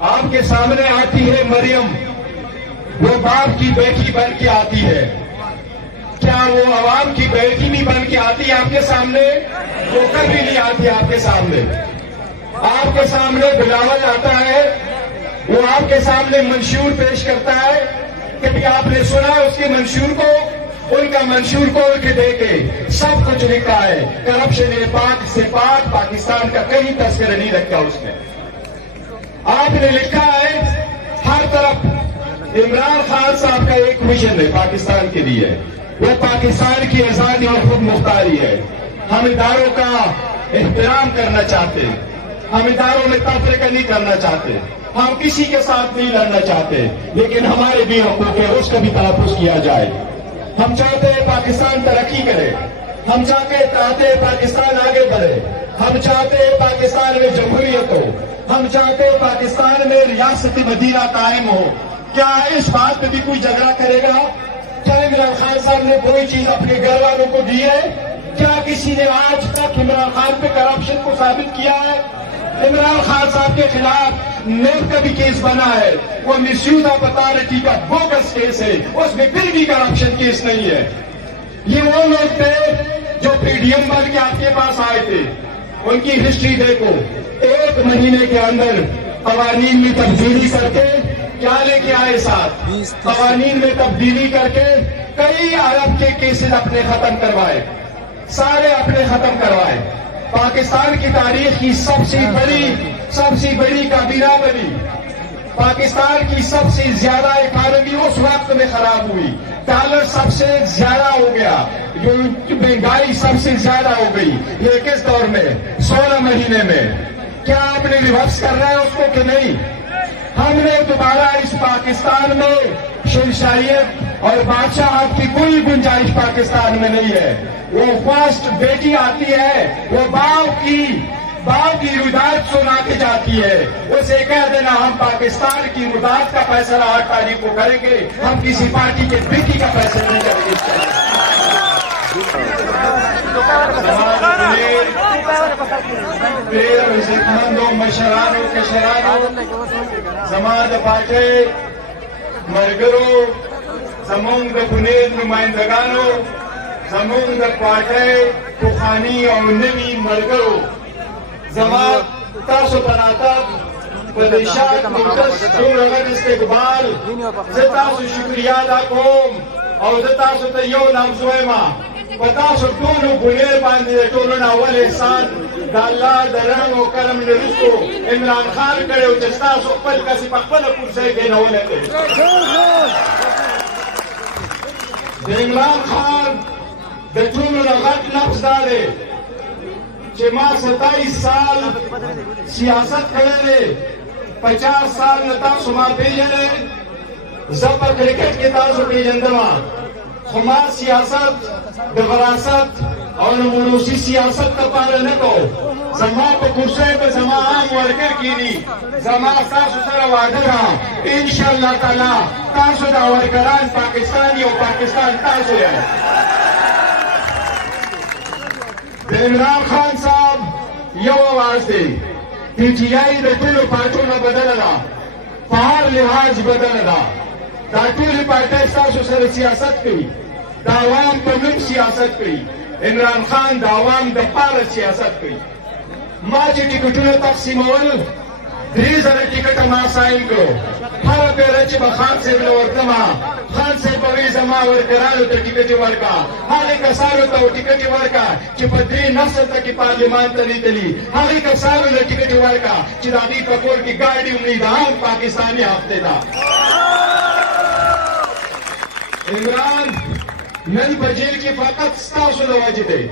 آپ کے سامنے آتی ہے مریم، وہ باپ کی بیٹی بن کے آتی ہے. کیا وہ عوام کی بیٹی بھی بن کے آتی ہے آپ کے سامنے؟ وہ کبھی نہیں آتی آپ کے سامنے. آپ کے سامنے بلاول آتا ہے، وہ آپ کے سامنے منشور پیش کرتا ہے. کبھی آپ نے سنا اس کے منشور کو؟ ان کا منشور کھول کے دیکھے، سب کچھ لکھا ہے. کرپشن پاک سے پاک، پاکستان کا کہیں تذکرہ نہیں رکھا اس میں. آپ نے لکھا ہے ہر طرف عمران خان صاحب کا ایک ویژن ہے پاکستان کے لیے، وہ پاکستان کی آزادی اور خود مختاری ہے. ہم اداروں کا احترام کرنا چاہتے، ہم اداروں میں تفریقہ نہیں کرنا چاہتے، ہم کسی کے ساتھ نہیں لڑنا چاہتے، لیکن ہمارے بھی حقوق ہے اس کا بھی تحفظ کیا جائے. ہم چاہتے ہیں پاکستان ترقی کرے، ہم چاہتے ہیں پاکستان آگے بڑھے، ہم چاہتے ہیں پاکستان میں جمہوریت ہو، ہم چاہتے ہیں پاکستان میں ریاست مدینہ قائم ہو. کیا اس بات پہ بھی کوئی جھگڑا کرے گا؟ کیا عمران خان صاحب نے کوئی چیز اپنے گھر والوں کو دی ہے؟ کیا کسی نے آج تک عمران خان پہ کرپشن کو ثابت کیا ہے؟ عمران خان صاحب کے خلاف نیب کا بھی کیس بنا ہے، وہ مس یوز آف اتھارٹی کا بوگس کیس ہے، اس میں پھر بھی کرپشن کیس نہیں ہے. یہ وہ لوگ تھے جو پی ڈی ایم بن کے آپ کے پاس آئے تھے. ان کی ہسٹری دیکھو، 1 مہینے کے اندر قوانین میں تبدیلی کر کے کیا لے کے آئے ساتھ؟ قوانین میں تبدیلی کر کے کئی ارب کے کیسز اپنے ختم کروائے، سارے اپنے ختم کروائے. پاکستان کی تاریخ کی سب سے بڑی کابینہ بنی. پاکستان کی سب سے زیادہ اکانومی اس وقت میں خراب ہوئی، ڈالر سب سے زیادہ ہو گیا، مہنگائی سب سے زیادہ ہو گئی. یہ کس دور میں؟ 16 مہینے میں. کیا آپ نے ریورس کرنا ہے اس کو کہ نہیں؟ ہم نے دوبارہ اس پاکستان میں شہنشاہیت اور بادشاہت کی کوئی گنجائش پاکستان میں نہیں ہے. وہ فرسٹ بیٹی آتی ہے، وہ باپ کی رودات سنا کے جاتی ہے، اسے کہہ دینا ہم پاکستان کی رودات کا فیصلہ 8 تاریخ کو کریں گے، ہم کسی پارٹی کے بیٹی کا فیصلہ نہیں کریں گے. عزتمندوں، مشرانوں، کشرانوں، زماعت پارٹی مرگرو، زمونگ د بنید نمائندگانو، زمونگ د پارٹی پخوانی او نوی مرگرو، زماعت تاسو تناتب بدشات مقدس دومره غټ استقبال، زه تاسو شکریه ادا کوم او زه تاسو ته یو لفظ وایم، په تاسو ټولو بنیر باندې د ټولو نه اول احسان د الله د رحم او کرم نه وروستو عمران خان کړی و چې ستاسو خپل کسې په خپله کرسۍ کېنولی دی. د عمران خان د ټولو نه غټ لفظ دا دی چې ما 27 سال سیاست کړی دی، 50 سال نه تاسو ما پېژنئ، زه په کرکټ کې تاسو پېژندم، خو ما سیاست د وراثت او د موروثي سیاست لپاره نه کوم. زما په کرسۍ به زما عام ورکر کېني. زما ستاسو سره وعده ده انشاءالله تعالی تاسو دا ورکران پاکستان او پاکستان تاسو یې. د عمران خان صاحب یو اواز دی، پی ټي آی د ټولو پارټیو نه بدله ده، په هر لحاظ بدله ده. دا ټولې پارټۍ ستاسو سره سیاست کوي، د عوام په نوم سیاست کوي. عمران خان د عوام د پاره سیاست کوي. ما چې ټکټونه تقسیمول 3000 ټکټه ما ساین کړو. هره پیره چې به خان صاحب له ورتلم، خان صاحب به وایي زما ورکرانو ته ټکټې ورکړه، هغې کسانو ته ټکټې ورکړه چې په درې نسل ته کې پارلمان ته نه تلي، هغې کسانو له ټکټې ورکړه چې د هغوی په کور کې ګاډي هم نه وي، د عام پاکستاني هفته ده. عمران نن په جیل کې فقط ستاسو د وجې دی،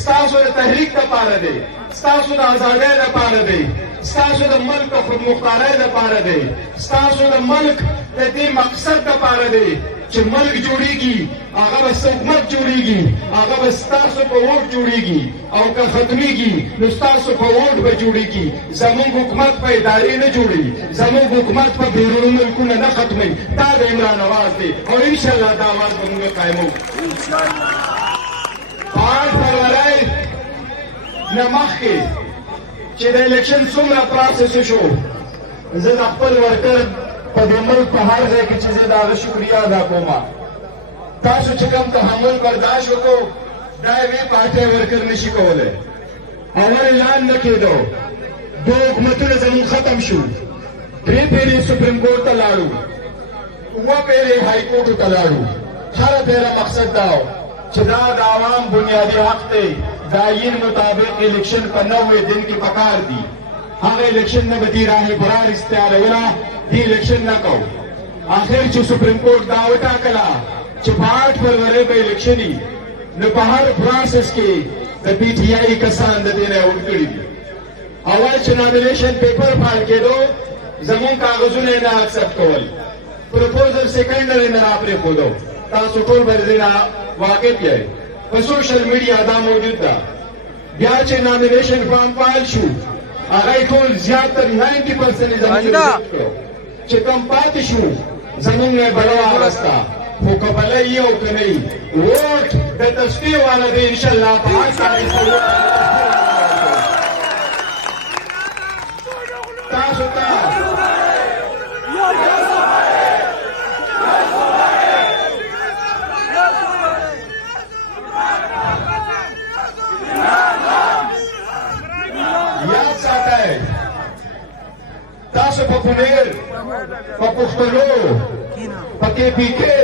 ستاسو د تحریک دپاره دی، ستاسو د ازادۍ دپاره دی، ستاسو د ملک د خودمختارۍ دپاره دی، ستاسو د ملک د دې مقصد دپاره دی چې ملک جوړیږي، هغه به حکومت جوړیږي، هغه به ستاسو په ووټ جوړیږي، او که ختمیږي نو ستاسو په ووټ به جوړیږي. زموږ حکومت په ادارې نه جوړي، زموږ حکومت په بیرون ملکونه نه ختموي. دا د عمران آواز دی او انشاءالله دا آواز به موږ قایموو. 8 فروری نه مخکې چې د الیکشن څومره پروسس شو، زه د خپل ورکر په دې ملک په هر ځای کې چې زه د هغه شکریه ادا کوم. تاسو چې کوم تحمل برداشت وکړو دا یوې پارټۍ ورکر نشي کولی. اول اعلان نه کېدو، 2 حکومتونه زموږ ختم شو، 3 پیرې سپریم کورټ ته لاړو، 7 پیرې های کورټو ته لاړو. هره پیره مقصد دا و چې دا د عوام بنیادي حق دی، د آیین مطابق الیکشن په 90 دن کې پکار دي. هغه الیکشن نه به دې راه برار استعاروله، دې الیکشن نه کوو. آخر چې سپریم کورټ دا وټاکله چې په 8 فروری به الیکشن وي، نو په هر پروسس کې د پی ټي آی کسان د دې نه اوټ کړي دي. اول چې نامینیشن پیپر فایل کېدو زموږ کاغذونه یې نه اکسپټ کول، پروپوزل سیکنډر یې نه راپرېښودو. تاسو ټول به دې نه واقف یې، په سوشل میډیا دا موجود ده. بیا چې نامینیشن فارم فایل شو هغه ټول زیاتر 90% یې زموږ ریجیکټ کړو. چې کم پاتې شو زموږ نه بله واغسته، خو که بله یي او که نه یي ووټ د تصفیې والا دی. انشاءالله په 8 تاریخ تاسو ته یاد ساتئ، تاسو په پنیر، په پښتنو، په کې پی کې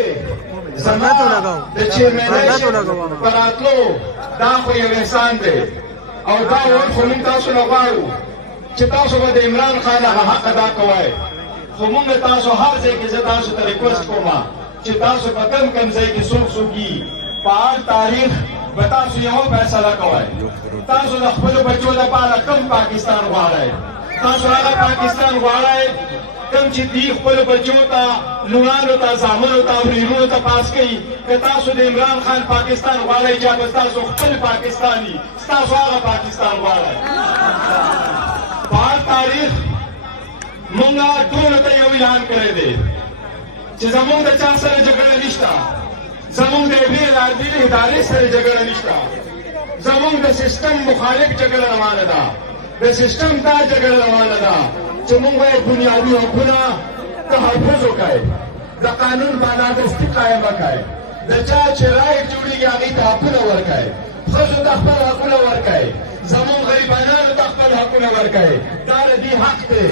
زما د چیرمنیشن په راتلو دا خو یو احسان دی، او دا ووټ خو موږ تاسو نه غواړو چې تاسو به د عمران خان هغه حق ادا کوئ. خو موږ تاسو هر ځای کې زه تاسو ته ریکوست کوم چې تاسو په کم ځای کې څوک څوکي په 8 تاریخ به تاسو یو فیصله کوئ. تاسو د خپلو بچو لپاره کم پاکستان غواړئ، تاسو هغه پاکستان غواړئ کم چې دی خپلو بچو ته، لوڼانو ته، زامنو ته، ورېرونو ته پاس کوي. که تاسو د عمران خان پاکستان غواړئ چې به تاسو خپل پاکستان وي، ستاسو هغه پاکستان غواړئ. په 8 تاریخ موږ ټولو ته یو اعلان کړی دی چې زموږ د چا سره جګړه نشته، زموږ د یوې عادلې ادارې سره جګړه نشته، زموږ د سیستم مخالف جګړه روانه ده، د سیستم دا جګړه روانه ده چې موږ باید بنیادي حقونه تحفظ وکړئ، د قانون بالادستي قایمه کړئ، د چا چې رایټ جوړېږي هغې ته حقونه ورکړئ، ښځو ته خپل حقونه ورکړئ، زموږ غریبانانو ته خپل حقونه ورکړئ. دا د دې حق دی،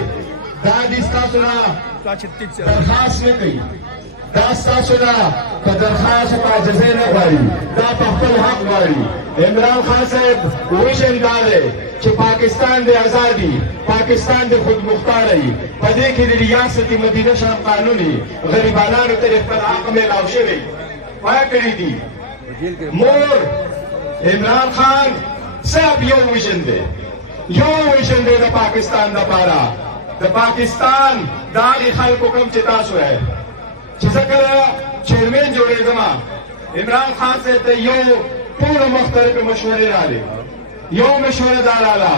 دا دې ستاسو نه درخواست نه کوي، دا ستاسو نه په درخواست په عاجزۍ نه غواړي، دا په خپل حق غواړي. عمران خان صاحب ویژن دا دی چې پاکستان د ازادي، پاکستان د خودمختارۍ، په دې کې د ریاست مدینه شرف قانون غریبانانو ته خپل حق میلاو شوی پای کړی دي. مور عمران خان صاحب یو ویژن دی، یو ویژن دی د پاکستان لپاره، د پاکستان د هغې خلکو کوم چې تاسو یې چې زه کله چیرمین جوړېدم عمران خان صاحب ته یو ټولو مختلفې مشورې رالې. یو مشوره دا راله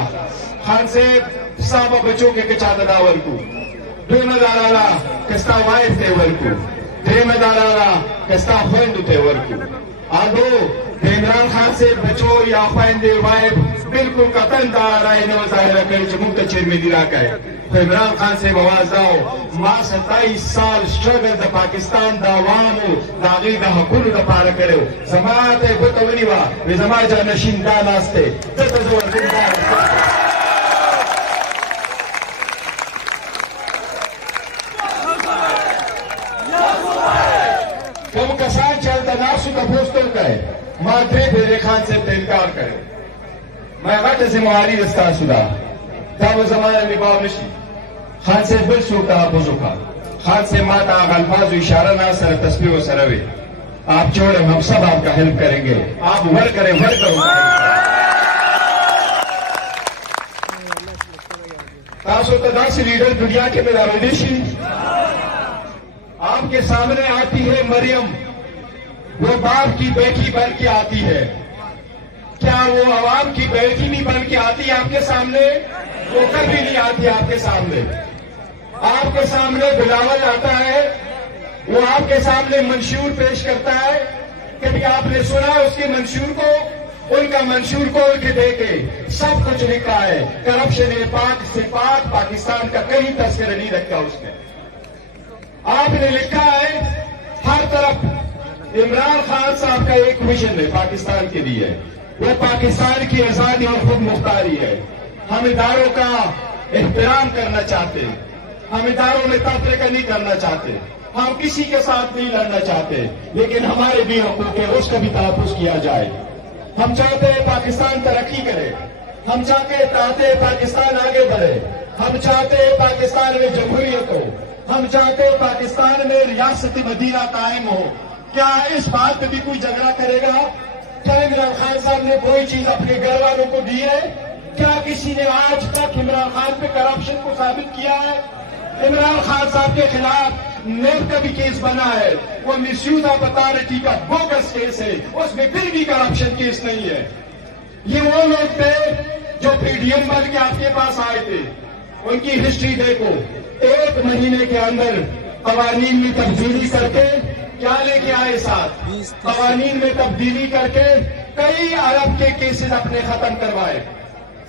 خان صاحب ستا په بچو کې که چاته دا ورکړو، دویمه دا راله که ستا وایف ته یې ورکړو، درېیمه دا راله که ستا خویندو ته یې ورکړو. آدو د عمران خان صاحب بچو یا خویندې وایف بالکل قطعا دا رایې نه ظاهره کړې چې موږ ته چیرمني راکړئ. خو عمران خان صاحب اواز دا و ما 27 سال سټرګل د پاکستان د عوامو د هغې د حقونو دپاره کړی و. زما ته یې ګوته ونیوه وایي زما جانشین دا ناست دی، ده ته زه ورځم دا کوم کسان چې هلته ناست وو تپوس ته وکړئ. ما 3 پیرې خان صاحب ته انکار کړی، ما غټه ذمهواري ده ستاسو ده، دا به زما نه نباو نه شي. خان صاحب بل څوک تحفظ وکړه. خان صاحب ما ته هغه الفاظو اشاره نه سره تسبیح ورسره وې آپ چھوڑیں، ہم سب آپ کا ہیلپ کریں گے. آپ ورک کریں، ورک کرو. تاسو تداسی لیڈر دنیا کے میں راویدیشی. آپ کے سامنے آتی ہے مریم، وہ باپ کی بیٹی بن کے آتی ہے. کیا وہ عوام کی بیٹی نہیں بن کے آتی آپ کے سامنے؟ وہ کبھی نہیں آتی آپ کے سامنے. آپ کے سامنے بلاول آتا ہے، وہ آپ کے سامنے منشور پیش کرتا ہے. کبھی آپ نے سنا اس کے منشور کو؟ ان کا منشور کھول کے دیکھے، سب کچھ لکھا ہے. کرپشن پاک سے پاک پاکستان کا کہیں تذکرہ نہیں رکھا اس نے. آپ نے لکھا ہے ہر طرف عمران خان صاحب کا ایک ویژن ہے پاکستان کے لیے، وہ پاکستان کی آزادی اور خود مختاری ہے. ہم اداروں کا احترام کرنا چاہتے، ہم اداروں میں تفریقہ نہیں کرنا چاہتے، ہم کسی کے ساتھ نہیں لڑنا چاہتے، لیکن ہمارے بھی حقوق ہے اس کا بھی تحفظ کیا جائے. ہم چاہتے ہیں پاکستان ترقی کرے، ہم چاہتے ہیں پاکستان آگے بڑھے، ہم چاہتے ہیں پاکستان میں جمہوریت ہو، ہم چاہتے ہیں پاکستان میں ریاست مدینہ قائم ہو. کیا اس بات پہ بھی کوئی جھگڑا کرے گا؟ کیا عمران خان صاحب نے کوئی چیز اپنے گھر والوں کو دی ہے؟ کیا کسی نے آج تک عمران خان پہ کرپشن کو ثابت کیا ہے؟ عمران خان صاحب کے خلاف نیب کا بھی کیس بنا ہے، وہ مس یوز آف اتھارٹی کا بوگس کیس ہے، اس میں پھر بھی کرپشن کیس نہیں ہے. یہ وہ لوگ تھے جو پی ڈی ایم بن کے آپ کے پاس آئے تھے. ان کی ہسٹری دیکھو، 1 مہینے کے اندر قوانین میں تبدیلی کر کے کیا لے کے آئے ساتھ؟ قوانین میں تبدیلی کر کے کئی ارب کے کیسز اپنے ختم کروائے،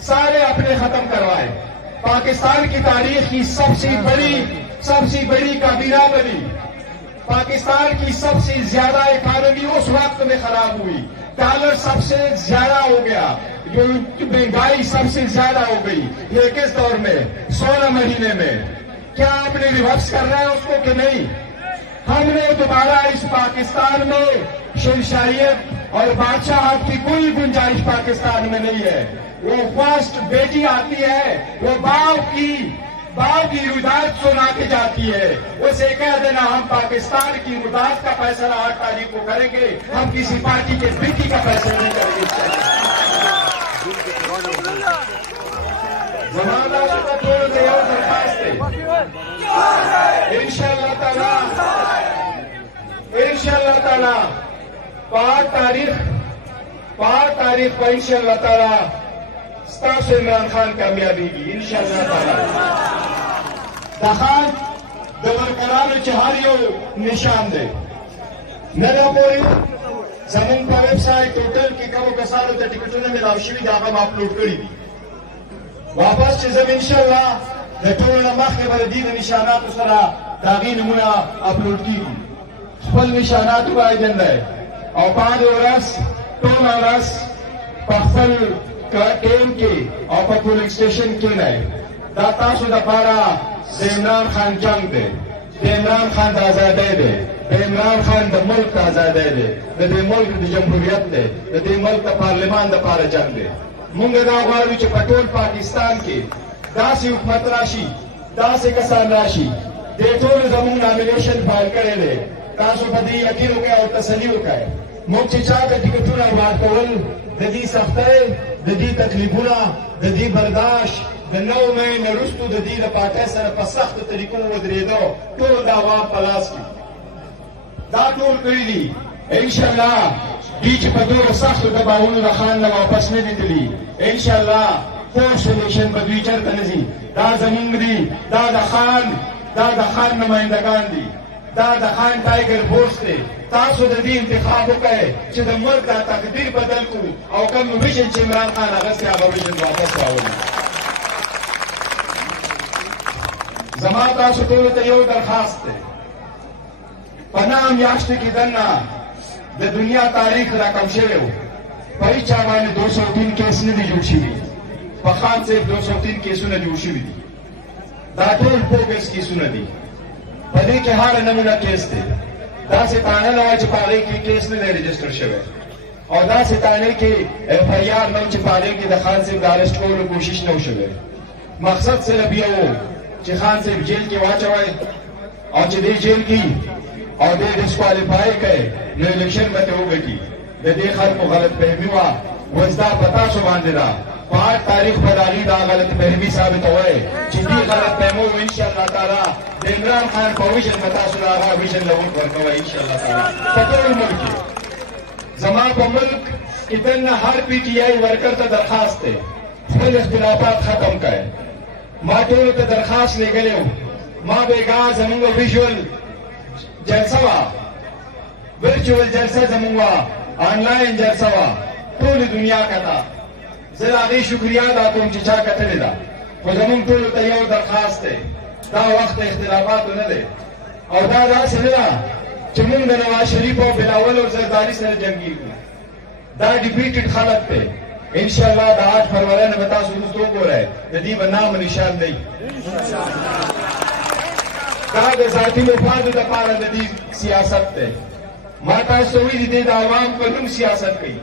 سارے اپنے ختم کروائے. پاکستان کی تاریخ کی سب سے بڑی کابینہ بنی. پاکستان کی سب سے زیادہ اکانومی اس وقت میں خراب ہوئی، ڈالر سب سے زیادہ ہو گیا، مہنگائی سب سے زیادہ ہو گئی. یہ کس دور میں؟ 16 مہینے میں. کیا آپ نے ریورس کرنا ہے اس کو کہ نہیں؟ ہم نے دوبارہ اس پاکستان میں شہنشاہیت اور بادشاہت کی کوئی گنجائش پاکستان میں نہیں ہے. وہ فرسٹ بیٹی آتی ہے، وہ باپ کی رودات سنا کے جاتی ہے، اسے کہہ دینا ہم پاکستان کی رودات کا فیصلہ 8 تاریخ کو کریں گے، ہم کسی پارٹی کے بیٹی کا فیصلہ نہیں کریں گے. زمانہ کا تھوڑا سا اور درخواست ہے، انشاءاللہ تعالی 5 تاریخ کو انشاءاللہ تعالی ستاسو عمران خان کامیابی کی انشاءاللہ تعالی. دخان د ورکرانو چې هر یو نشان دی. نن پورې زمونږ په ویب سایټ ټوټل کې کومو کسانو ته ټکټونه ملاو شوي دي هغه اپلوډ کړي دي. واپس چې زم انشاءالله د ټولو نه مخکې به د دې د نشاناتو سره د هغې نومونه اپلوډ کېږي. خپل نشانات وایدن دی او بعد ورځ ټوله ورځ په خپل ټیم کې او په پولنګ سټیشن کې دی. دا تاسو دپاره د عمران خان جنگ دی، د عمران خان د ازادۍ دی، د عمران خان د ملک د ازادۍ دی، د دې ملک د جمهوریت دی، د دې ملک د پارلمان دپاره جنگ دی. مونږ دا غواړو چې په ټول پاکستان کې داسې حکومت راشي، داسې کسان راشي. دې ټولو زموږ نامینیشن فایل کړی دی. تاسو په دې یقین وکړئ او تسلي وکړئ. موږ چې چا ته ټکټونه ورکول، د دې سختۍ، د دې تکلیفونه، د دې برداشت، د 9 مې نه وروستو د دې د پارټۍ سره په سختو طریقو ودرېدو، ټول د عوام په لاس کې دا ټول کړي دي. انشاءالله دوی چې په دومره سختو دباوونو د خان نه واپس نه دي تللي، انشاءالله فور سلیوشن به دوی چېرته نه ځي. دا زمونږ دي، دا د خان نمایندګان دي، دا د خان ټایګر فورس دی. تاسو د دې انتخاب وکړئ چې د ملک دا تقدیر بدل کړو او کوم ویژن چې عمران خان اغوستی هغه ویژن واپس راولو. زما تاسو ټولو ته یو درخواست دی، په 9 میاشتو کې دننه د دنیا تاریخ راکم شوی و، په هېچ چا باندې 203 کیس نه دي جوړ شوي. په خان صاحب 203 کیسونه جوړ شوي دي. دا ټول بوګس کیسونه دي. په دې کې هر نمونه کیس دی. داسې تانه نه وه چې په هغې کې کیس نه دی رجسټر شوی، او داسې تانې کې ایف آی آر نه و چې په هغې کې د خان صاحب د ارسټ کولو کوشش نه و شوی. مقصد صرف یو و چې خان صاحب جیل کې واچوئ او چې دې جیل کې او دې ډسکوالیفای کړي نو الیکشن به ته وګټي د دې خلکو غلط فهمي وه وزدا پتا شو باندې ده په 8 تاریخ په داغي دا غلط فهمي ثابتوي چې دې غلط فهمو ان شاء الله تعالی د عمران خان په ویژن به تاسو دا هغه ویژن لون ورکوي ان شاء الله تعالی په ټول ملک زما په ملک کې دنه هر پی ټی آی ورکر ته درخواست ده خپل اختلافات ختم کړي ما ټول ته درخواست لګلې ما بیګا زموږ ویژوال جلسه وا ورچوال جلسه زموږ آنلاین جلسه وا ټول دنیا کته زه هغه شکریا ادا کوم چې چا کتلې ده خو زموږ ټول ته یو درخواست ده دا وخت اختلافات نه دي او دا داسې نه ده چې موږ د نواز شریف او بلاول او زرداری سره جنګیږو دا ډیفیټډ خلک دی ان شاء الله د 8 فروری نه به تاسو وروسته وګورئ د دې به نام نشان دی دا د ذاتي مفادو دپاره د دې سیاست دی ما تاسو ویلي دی د عوام په نوم سیاست کوي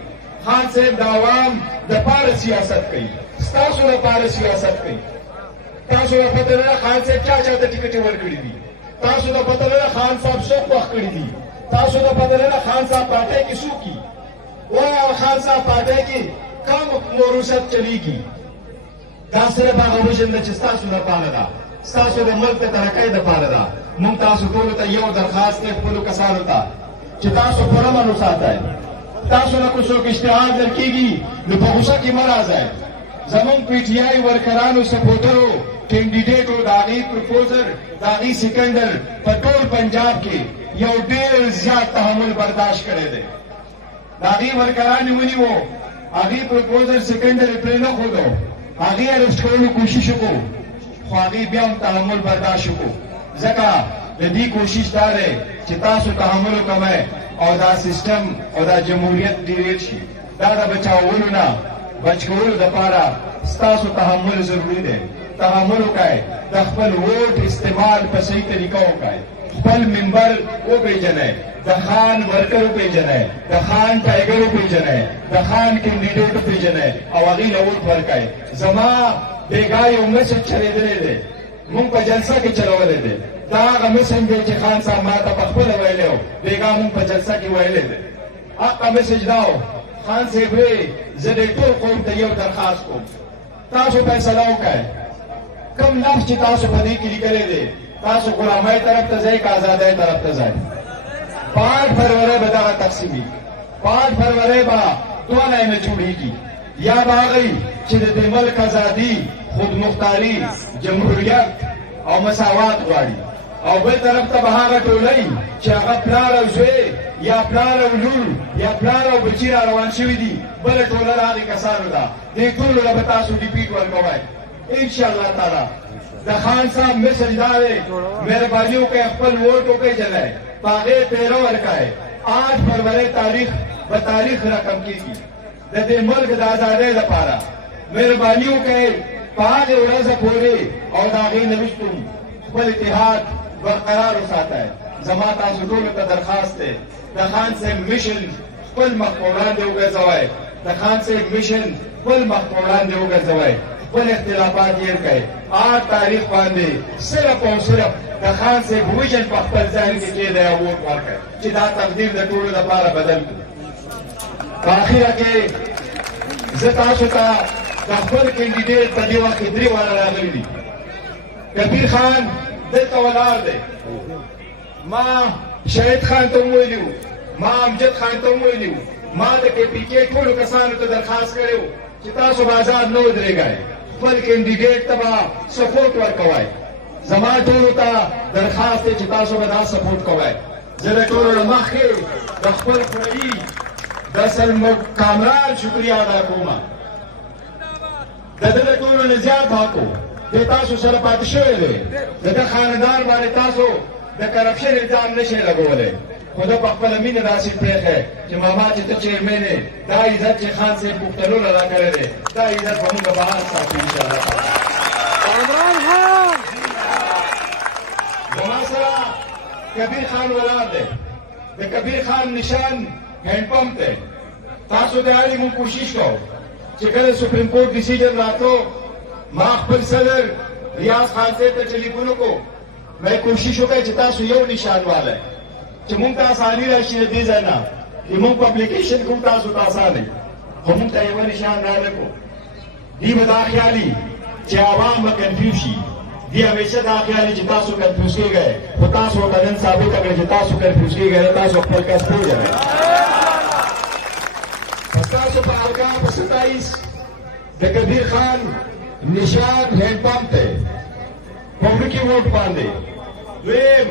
خان صاحب د عوام دپاره سیاست کوي ستاسو دپاره سیاست کوي تاسو ته پته نه خان صاحب چا ته ټیکټ ورکړي دي تاسو ته پته نه خان صاحب څوک وخت کړی دي تاسو ته پته نه خان صاحب پارټي کې څوک دي وای خان صاحب پارټي کې کم موروثت چلیږي دا صرف هغه وژن چې ستاسو لپاره ده ستاسو د ملک د ترقۍ دپاره ده موږ تاسو ټولو ته یو درخواست دی خپلو کسانو ته چې تاسو پر امن وساتئ تاسو نه کو څوک اشتهار درکېږي نو په غوسه کې مه راځئ زمونږ پی ټي آی ورکرانو سپورټرو کینډیډیټو د هغې پروپوزر د هغې سیکنډر په ټول پنجاب کې یو ډېر زیات تحمل برداشت کړی دی د هغې ورکران یې ونیوو هغې پروپوزر سیکنډر یې پرې نه ښودو هغې ارسټ کولو کوشش وکړو خو هغې بیا هم تحمل برداشت وکړو ځکه د دې کوشش دا دی چې تاسو تحمل وکړئ او دا سیستم او دا جمهوریت ډیریټ شي دا د بچاولو نه بچ کولو دپاره ستاسو تحمل ضروري دی تحمل وکړئ د خپل ووټ استعمال په صحیح طریقه وکړئ خپل منبر وپېژنئ د خان ورکر وپېژنئ د خان ټایګر وپېژنئ د خان کینډیډیټ وپېژنئ او هغې له ووټ ورکړئ زما بېګا یو میسج چلېدلی دی مونږ په جلسه کې چلولی دی دا هغه میسج دی چې خان صاحب ما ته پخپله ویلی و بېګا مونږ په جلسه کې ویلی دی هغه میسج دا و خان صاحب وی زه دې ټول قوم ته یو درخواست کوم تاسو فیصله وکړئ کوم لفظ چې تاسو په دې کې لیکلی دی تاسو غلامۍ طرف ته ځئ که ازادۍ طرف ته ځئ 8 فروری به دغه تقسیمېږي 8 فروری به دوه لاینه جوړېږي یا به هغوی چې د دې ملک ازادي خودمختاري جمهوریت او مساوات غواړي او بل طرف ته به هغه ټولۍ چې هغه پلار او زوی یا پلار او لور یا پلار او بچي را روان شوي دي بله ټوله د هغې کسانو ده دې ټولو له به تاسو ډیپیټ ورکوئ انشاءالله تعالی د خان صاحب میسج دا دی مهرباني وکړئ خپل ووټ وپېژنئ په هغې پیره ورکړئ 8 فروری تاریخ به تاریخ رقم کېږي د دې ملک د ازادۍ لپاره مهرباني وکړئ په هغې ورځه پورې او د هغې نه وروسته خپل اتحاد برقرار وساتئ زما تاسو ټولو ته درخواست دی د خان صاحب میشن خپل مخ په وړاندې وګرځوئ د خان صاحب میشن خپل مخ په وړاندې وګرځوئ خپل اختلافات هېر کړئ 8 تاریخ باندې صرف او صرف د خان صاحب ویژن په خپل ذهن کې کېږدئ او ووټ ورکړئ چې دا تقدیر د ټولو لپاره بدل کړو په اخره کې زه تاسو ته د خپل کینډیډیټ په دې وخت کې 3 واره راغلي دي کبیر خان دلته ولاړ دی ما شهید خان ته وویلي وو ما امجد خان ته وویلي وو ما د کې پي کې ټولو کسانو ته درخواست کړی و چې تاسو به ازاد نه ودرېږئ خپل کینډیډیټ ته به سپورټ ورکوئ زما ټولو ته درخواست دی چې تاسو به دا سپورټ کوئ زه د ټولو نه مخکې د خپل خوريي د سلمک کامران شکریا ادا کوم د ده د ټولو نه زیات حق و د تاسو سره پاتې شوی دی د ده خاندان باندې تاسو د کرپشن الزام نشئ لګولی خو ده په خپله مینه داسې پرېښی چې ماما چې ته چیرمین یې دا عزت چې خان صاحب پښتنو له راکړی دی دا عزت به مونږ بهار ساتو انشاءالله زما سره کبیر خان ولاړ دی د کبیر خان نشان هینډ پمپ دی تاسو د اړې مونږ کوشش کوو چې کله سپریم کورټ ډیسیژن راتلو ما خپل صدر ریاض خان صاحب ته ټلیفون وکړو مې کوشش وکړی چې تاسو یو نشان والی چې مونږ ته اساني راشي د دې ځای نه چې مونږ په اپلیکیشن کوم تاسو ته اسانه خو مونږ ته یو نشان راکړو دی به دا خیالي چې عوام به کنفیوز شي دی همیشه دا خیالي چې تاسو کنفیوز کېږئ خو تاسو ورته نن ثابته کړئ چې تاسو کنفیوز کېږئ نه تاسو خپل کس پوهېږئ پس تاسو په ارقام 27 د کبیر خان نشان هینډ پمپ دی په وړوکي ووټ باندې دویم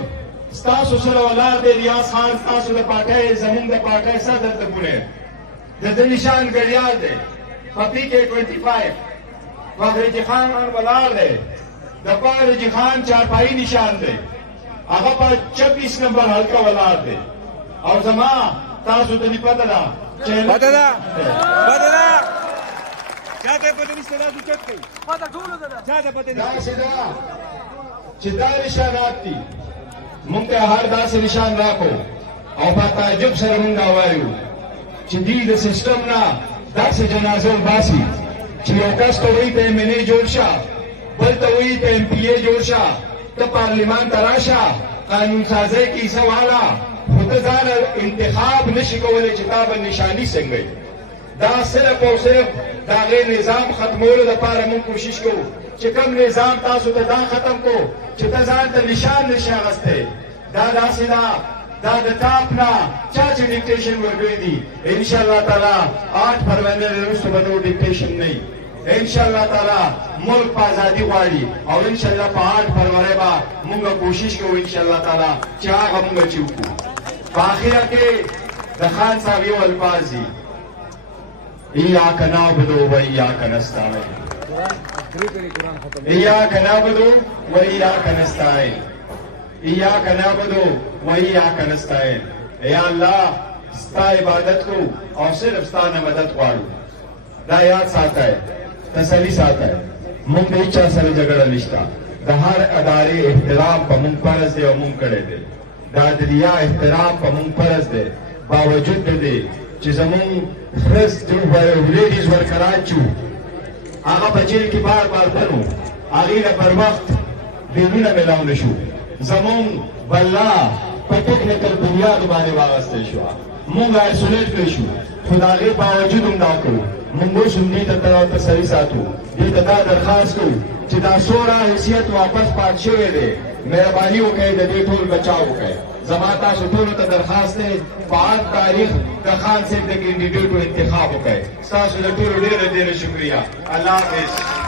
ستاسو سره ولاړ دی ریاض خان ستاسو د پارټۍ زموږ د پارټۍ صدر د پونې د ده نشان ګډیال دی په پي کې 25 فخرجي خان ولاړ دی د فخرجي خان چارپایي نشان دی هغه په 26 نمبر حلقه ولاړ دی او زما تاسو ته پته ده پته ده چاته پته نشته دا څه کوي پته ټول ده چاته پته دا سیدا چې دا نشانات دي مونږ ته هر داسې نشان راکو او په تعجب سره مونږ وایو چې دې د سیستم نه داسې جنازه باسي چې یو کس ته وایي ته منې جوړ شه بل ته وایي ته ایم پی ای جوړ شه ته پارلیمان ته راشه قانون سازۍ کې حصه والا خو ته ځان انتخاب نشي کولی چې تا به نشاني څنګه دا صرف او صرف د هغې نظام ختمولو دپاره موږ کوشش کوو چې کوم نظام تاسو ته دا ختم کو چې ته ځان ته نشان نشي اخیستی دا داسې ده دا د ټاپ نه چا چې ډکټیشن ورکړي دي انشاءالله تعالی 8 فروری وروسته به نور ډکټیشن نه وي انشاءالله تعالی ملک په ازادي غواړي او انشاءالله په 8 فروری به موږ کوشش کوو انشاءالله تعالی چې هغه موږ چې وکړو په اخره کې د خان صاحب یو الفاظ دي ایاک نعبد و ایاک نستعین ایاک نعبد و ایاک نستعین ایاک نعبد و ایاک نستعین اے اللہ ستا عبادت کو اور صرف ستا نے مدد غواړو دا یاد ساته ہے تسلی ساته ہے مونږ به چا سره جګړه نشته د هر ادارې احترام په مونږ فرض دی او مونږ کړی دی د عدلیه احترام په مونږ فرض دی باوجود د دې چې زمونږ فرست لیډیز ورکران چې هغه په جیل کې بار بار بنو هغې نه پر وخت بیرونه میلاو نه شو زمونږ بلا په ټکنیکل بنیاد باندې واغستی شوه مونږ آیسولیټ کړی شو خو د هغې باوجود هم دا کوو مونږ اوس هم دې ته تسلي ساتو دې ته دا درخواست کوو چې دا څومره حیثیت واپس پات شوی دی مهرباني وکړئ د دې ټول بچاو وکړئ زما تاسو ټولو ته درخواست دی په 8 تاریخ د خان صاحب د کینډیډیټو انتخاب وکړئ ستاسو د ټولو ډېره ډېره شکریه الله حافظ